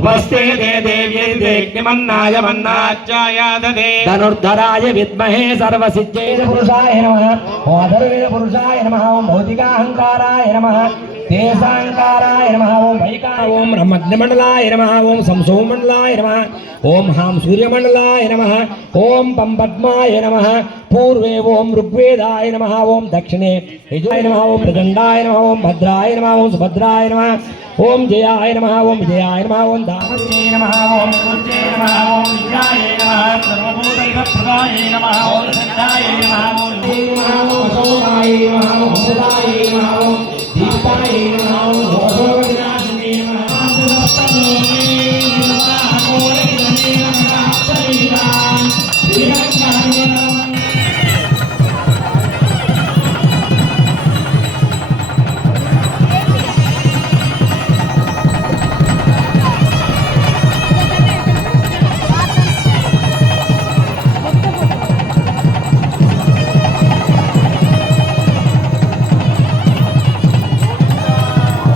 ఉపస్థే దేవ్యై దేగ్నిమన్నాయ మన్నాచ్చాయాదదే ధనుర్ధరాయ విద్మహే సర్వసిద్ధే పురుషాయ నమ ఓం అధర్వేద పురుషాయ నమ ఓం భౌతికాహంకారాయ నమ దేశాంకారాయ నమ ఓం వైకా ఓం బ్రహ్మజ్ఞమండలాయ నమ ఓం సంసోమండలాయ నమ ఓం హాం సూర్యమండలాయ నమ ఓం పం పద్మాయ నమ పూర్వే ఓం ఋగ్వేదాయ నమ ఓం దక్షిణే యజురాయ నమ ఓం ప్రచండాయ నమ ఓం భద్రాయ నమ ఓం సుభద్రాయ నమ ఓం జయాయ నమ ఓం విజయాయ నమ ఓం దామజే నమ ఓం కుర్జే నమ ఓం విజయాయ నమ సర్వభూతైకప్రదాయ నమః ఓం సత్యాయ నమః ఓం సోమాయ నమ ఓం సుదాయ నమ ఓం దీపాయ నమ ఓం దోషోపవినాశినే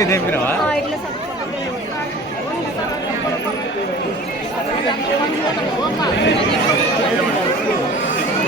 ఇట్లా సబ్స్క్రైబ్